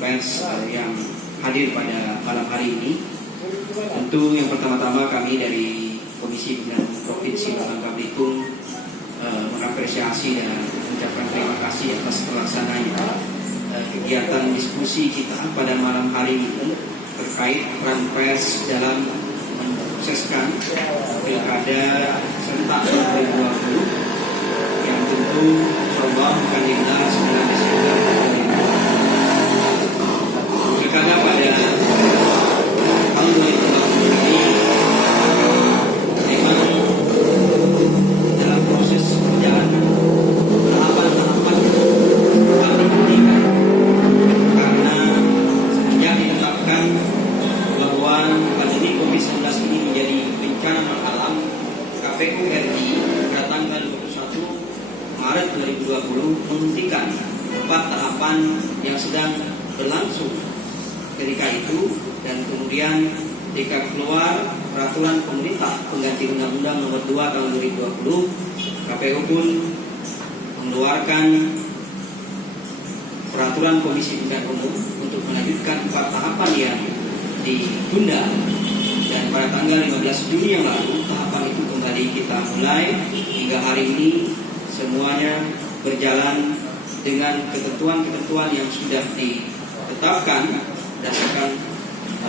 pers yang hadir pada malam hari ini. Tentu yang pertama-tama kami dari Komisi Pemilihan Provinsi Bangka Belitung mengapresiasi dan mengucapkan terima kasih atas terlaksananya kegiatan diskusi kita pada malam hari ini terkait peran pers dalam mensukseskan Pilkada serentak 2020 yang tentu insyaallah akan digelar 9 Desember 2020. Pilkada pada tahun 2020 ini memang dalam proses perjalanan tahapan-tahapan yang diperlukan karena semenjak ditetapkan bahwa pandemi COVID-19 ini menjadi bencana alam, KPU RI pada tanggal 21 Maret 2020 menghentikan 4 tahapan yang sedang berlangsung ketika itu, dan kemudian ketika keluar peraturan pemerintah pengganti Undang-Undang Nomor 2 Tahun 2020, KPU pun mengeluarkan peraturan Komisi Pemilihan Umum untuk melanjutkan 4 tahapan yang ditunda, dan pada tanggal 15 Juni yang lalu tahapan itu kembali kita mulai hingga hari ini semuanya berjalan dengan ketentuan-ketentuan yang sudah ditetapkan berdasarkan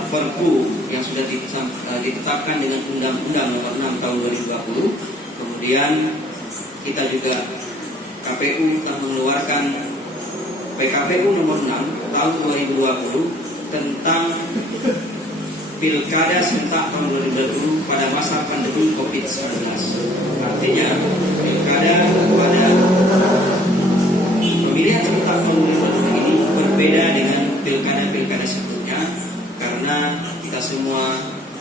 Perpu yang sudah ditetapkan dengan Undang-Undang Nomor 6 Tahun 2020. Kemudian kita juga KPU telah mengeluarkan PKPU Nomor 6 Tahun 2020 tentang Pilkada serentak tahun 2020 pada masa pandemi COVID-19. Artinya Pilkada pada pemilihan serentak tahun 2020 ini berbeda dengan pilkada-pilkada sebelumnya, karena kita semua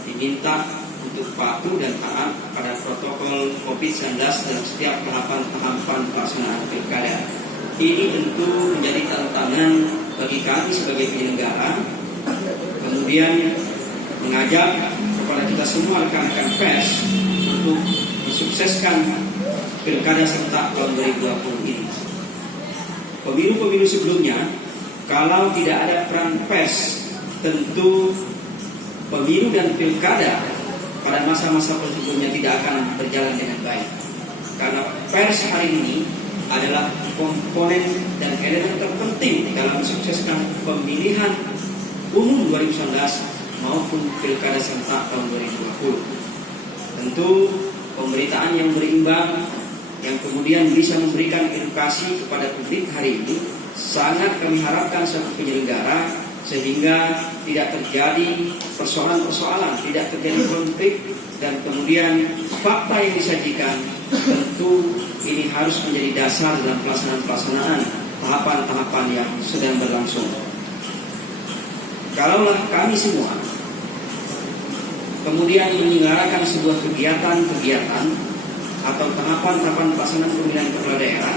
diminta untuk patuh dan taat pada protokol COVID-19 dalam setiap tahapan pelaksanaan pilkada. Ini tentu menjadi tantangan bagi kami sebagai penyelenggara, kemudian mengajak kepada kita semua rekan-rekan pers untuk mensukseskan pilkada serentak tahun 2020 ini. Pemilu-pemilu sebelumnya, kalau tidak ada peran pers, tentu pemilu dan pilkada pada masa-masa sebelumnya tidak akan berjalan dengan baik. Karena pers hari ini adalah komponen dan elemen terpenting dalam mensukseskan pemilihan umum 2019 maupun pilkada serentak tahun 2020. Tentu pemberitaan yang berimbang yang kemudian bisa memberikan edukasi kepada publik hari ini sangat kami harapkan sebagai penyelenggara, sehingga tidak terjadi persoalan-persoalan, tidak terjadi konflik, dan kemudian fakta yang disajikan tentu ini harus menjadi dasar dalam pelaksanaan tahapan-tahapan yang sedang berlangsung. Kalaulah kami semua kemudian menyelenggarakan sebuah kegiatan-kegiatan atau tahapan-tahapan pelaksanaan pemilihan kepala daerah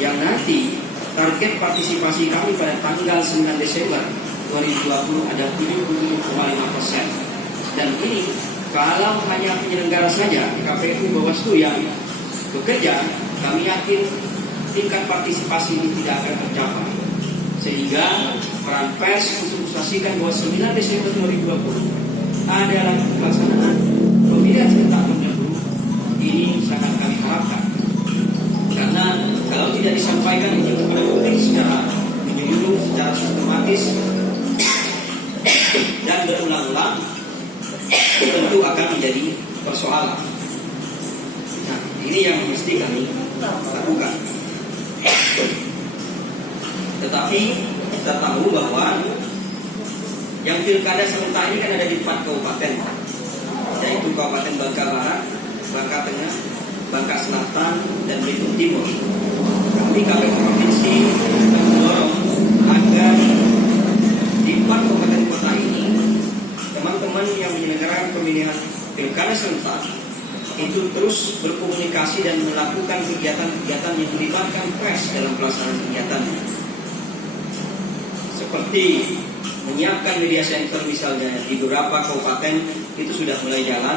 yang nanti target partisipasi kami pada tanggal 9 Desember 2020 ada 77,5%. Dan ini kalau hanya penyelenggara saja KPU Bawaslu yang bekerja, kami yakin tingkat partisipasi ini tidak akan tercapai. Sehingga peran pers untuk memastikan bahwa 9 Desember 2020 adalah pelaksanaan pemilihan serentak 2020 ini sangat kami harapkan. Karena kalau tidak disampaikan ini kepada publik secara menyeluruh, secara sistematis dan berulang-ulang, tentu akan menjadi persoalan. Nah, ini yang mesti kami lakukan. Tetapi kita tahu bahwa yang pilkada serentak ini kan ada di 4 kabupaten, yaitu Kabupaten Bangka Barat, Bangka Tengah, Bangka Selatan, dan Belitung Timur. Kami KPU Provinsi mendorong agar di 4 kabupaten kota ini teman-teman yang menyelenggarakan pemilihan pilkada serentak itu terus berkomunikasi dan melakukan kegiatan-kegiatan yang melibatkan pers dalam pelaksanaan kegiatannya. Seperti menyiapkan media center misalnya di beberapa kabupaten itu sudah mulai jalan,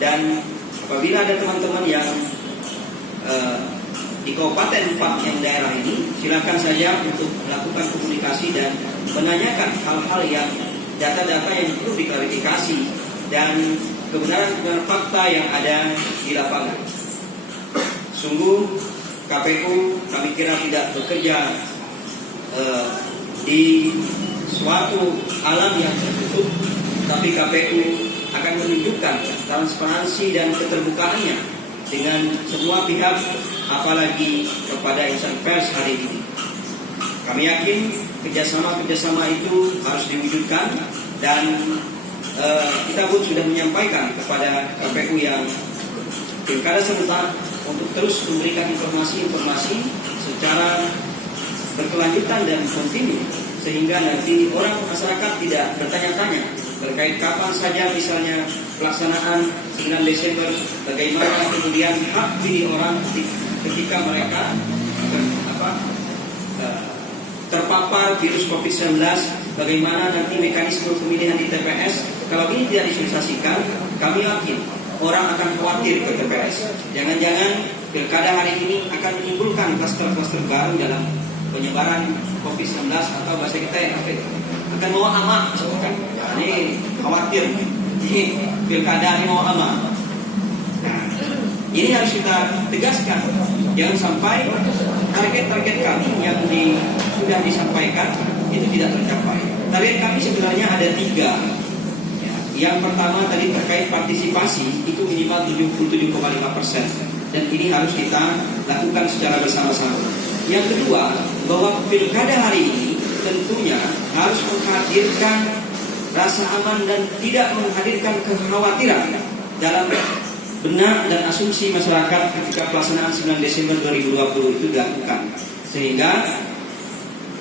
dan apabila ada teman-teman yang di kabupaten 4 yang daerah ini, silakan saja untuk melakukan komunikasi dan menanyakan hal-hal yang data-data yang perlu diklarifikasi dan kebenaran fakta yang ada di lapangan. Sungguh KPU kami kira tidak bekerja di suatu alam yang tertutup, tapi KPU akan menunjukkan transparansi dan keterbukaannya dengan semua pihak, apalagi kepada insan pers hari ini. Kami yakin kerjasama itu harus diwujudkan, dan kita pun sudah menyampaikan kepada KPU yang pilkada serentak untuk terus memberikan informasi-informasi secara berkelanjutan dan kontinu, sehingga nanti orang masyarakat tidak bertanya-tanya terkait kapan saja misalnya pelaksanaan 9 Desember, bagaimana kemudian hak pilih orang ketika mereka terpapar virus COVID-19, bagaimana nanti mekanisme pemilihan di TPS. Kalau ini tidak disosialisasikan, kami yakin orang akan khawatir ke TPS. Jangan-jangan pilkada hari ini akan menimbulkan kluster-kluster baru dalam penyebaran COVID-19, atau bahasa kita yang akan mau amak. Ini khawatir, ini pilkada ini mau amak. Nah, ini harus kita tegaskan. Jangan sampai target-target kami yang sudah disampaikan itu tidak tercapai. Target kami sebenarnya ada 3. Yang pertama tadi terkait partisipasi, itu minimal 77,5%, dan ini harus kita lakukan secara bersama-sama. Yang kedua, bahwa pilkada hari ini tentunya harus menghadirkan rasa aman dan tidak menghadirkan kekhawatiran dalam benak dan asumsi masyarakat ketika pelaksanaan 9 Desember 2020 itu dilakukan. Sehingga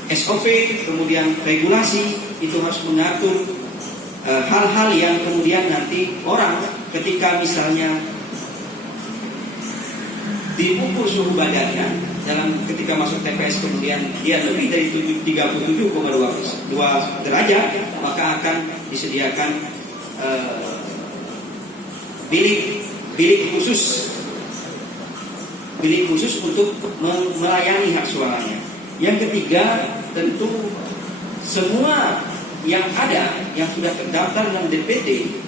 SOP kemudian regulasi itu harus mengatur hal-hal yang kemudian nanti orang ketika misalnya diukur suhu badannya ketika masuk TPS, kemudian dia lebih dari 37,2 derajat, maka akan disediakan bilik khusus untuk melayani hak suaranya. Yang ketiga, tentu semua yang ada yang sudah terdaftar dalam DPT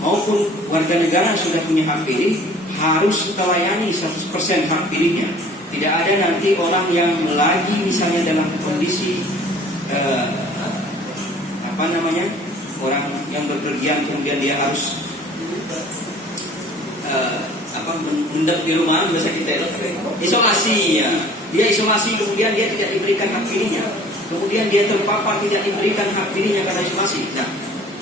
maupun warga negara yang sudah punya hak pilih harus terlayani 100% hak pilihnya. Tidak ada nanti orang yang lagi misalnya dalam kondisi orang yang berpergian kemudian dia harus mendek di rumah, biasa kita isolasi ya. Dia isolasi kemudian dia tidak diberikan hak pilihnya. Kemudian dia terpapar tidak diberikan hak pilihnya karena isolasi. Nah,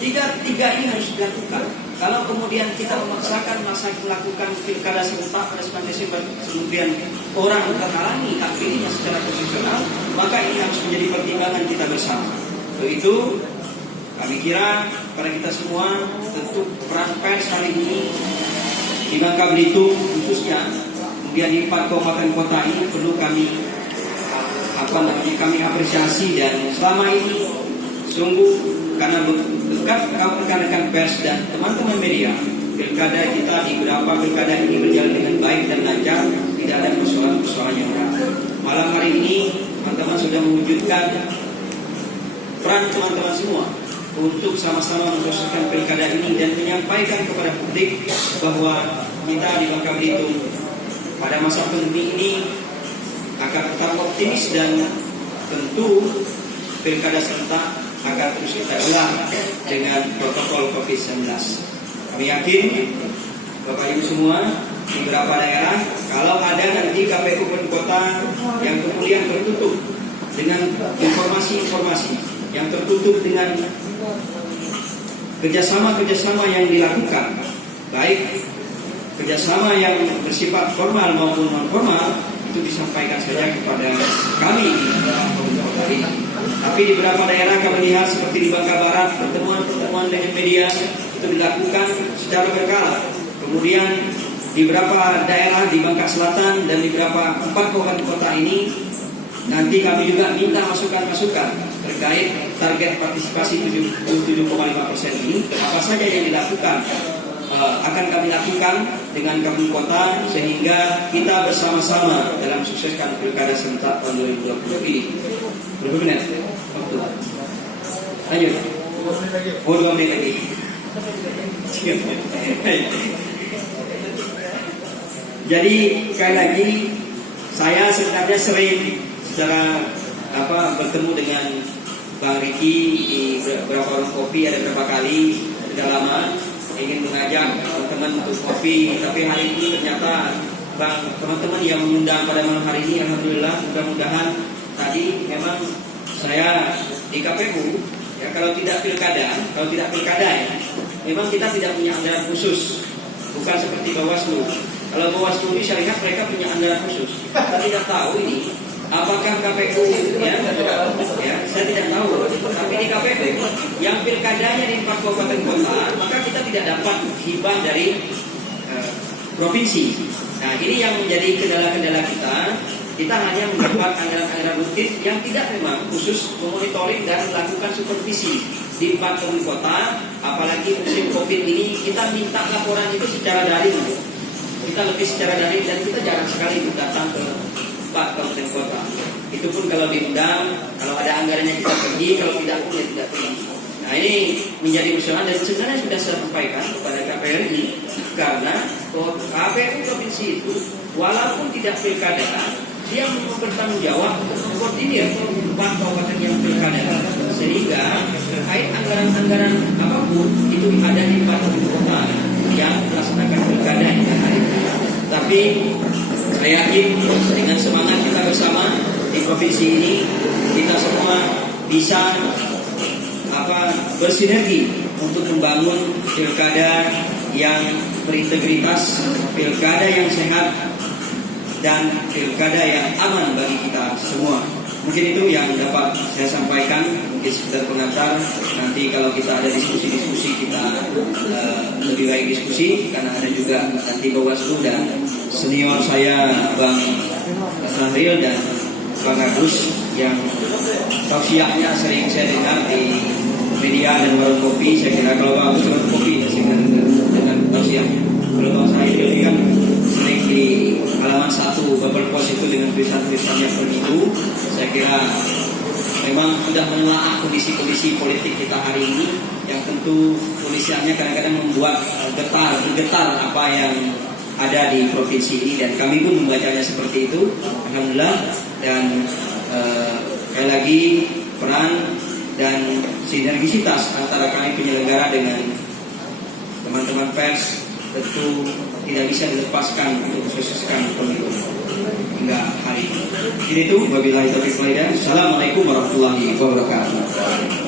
tiga ini harus dilakukan. Kalau kemudian kita memaksakan melakukan pilkada serentak pada 9 Desember, kemudian orang terhalangi hak pilihnya secara konstitusional, maka ini harus menjadi pertimbangan kita bersama. Untuk itu, kami kira pada kita semua tentu peran pers hari ini di Bangka Belitung khususnya, kemudian di 4 kabupaten kota ini perlu kami apresiasi, dan selama ini sungguh karena dekat rekan-rekan pers dan teman-teman media, pilkada kita di beberapa pilkada ini berjalan dengan baik dan lancar, tidak ada persoalan-persoalan yang berat. Malam hari ini teman-teman sudah mewujudkan peran teman-teman semua untuk sama-sama menyelesaikan pilkada ini dan menyampaikan kepada publik bahwa kita di Bangka Belitung pada masa pandemi ini akan tetap optimis, dan tentu pilkada serentak akan terus kita ulang dengan protokol COVID-19. Kami yakin Bapak Ibu semua di beberapa daerah, kalau ada nanti KPU kota yang kemudian tertutup dengan informasi-informasi yang tertutup dengan kerjasama yang dilakukan, baik kerjasama yang bersifat formal maupun non formal, itu disampaikan saja kepada kami di kota ini. Tapi di beberapa daerah kami lihat seperti di Bangka Barat, pertemuan dengan media itu dilakukan secara berkala. Kemudian di beberapa daerah di Bangka Selatan dan di beberapa 4 kabupaten kota ini, nanti kami juga minta masukan-masukan terkait target partisipasi 77,5% ini, apa saja yang dilakukan akan kami lakukan dengan kabupaten kota, sehingga kita bersama-sama dalam sukseskan pilkada serentak tahun 2020 ini. Berikutnya, Lanjut. Oh, 2 menit lagi. Jadi sekali lagi saya sebenarnya sering secara bertemu dengan Bang Riki di beberapa warung kopi, ada beberapa kali, sudah lama ingin mengajak teman-teman untuk kopi, tapi hari ini ternyata teman-teman yang mengundang pada malam hari ini, alhamdulillah, mudah-mudahan tadi memang saya di KPU ya, kalau tidak pilkada ya, memang kita tidak punya anggaran khusus, bukan seperti Bawaslu. Kalau Bawaslu ini saya lihat mereka punya anggaran khusus. Saya tidak tahu ini apakah KPU ya, saya tidak tahu. Tapi di KPU yang pilkadanya di 4 kabupaten kota, maka kita tidak dapat hibah dari provinsi. Nah, ini yang menjadi kendala-kendala kita. Kita hanya mendapat anggaran-anggaran rutin yang tidak memang khusus memonitoring dan melakukan supervisi di 4 kabupaten kota. Apalagi musim COVID ini, kita minta laporan itu secara daring. Kita lebih secara daring dan kita jarang sekali datang ke 4 kabupaten kota. Itu pun kalau diundang, kalau ada anggarannya kita pergi, kalau tidak pun ya tidak pergi. Nah, ini menjadi persoalan dan sebenarnya sudah saya sampaikan kepada KPRI, karena KPU provinsi itu walaupun tidak pilkada, dia bertanggung jawab untuk mengkoordinir 4 kabupaten yang pilkada, sehingga terkait anggaran-anggaran apapun itu ada di 4 kabupaten kota yang melaksanakan pilkada. Tapi saya yakin dengan semangat kita bersama di provinsi ini, kita semua bisa bersinergi untuk membangun pilkada yang berintegritas, pilkada yang sehat, dan pilkada yang aman bagi kita semua. Mungkin itu yang dapat saya sampaikan, mungkin sekedar pengantar. Nanti kalau kita ada diskusi-diskusi, kita lebih baik diskusi, karena ada juga nanti Bawaslu dan senior saya Bang Sahril dan Bang Agus yang tausiahnya sering saya dengar di media dan warung kopi. Saya kira kalau Bang Agus warung kopi, saya dengan tausiahnya. Kalau Bang Sahril ini kan sering di halaman 1 Bubble Post itu dengan tulisan-tulisannya per minggu. Saya kira memang sudah menelaah kondisi-kondisi politik kita hari ini, yang tentu tulisannya kadang-kadang membuat bergetar apa yang ada di provinsi ini, dan kami pun membacanya seperti itu, alhamdulillah. Dan sekali lagi peran dan sinergisitas antara kami penyelenggara dengan teman-teman pers tentu tidak bisa dilepaskan untuk mensukseskan pemilu hingga hari ini. Jadi itu wabillahi taufiq wal hidayah. Assalamualaikum warahmatullahi wabarakatuh.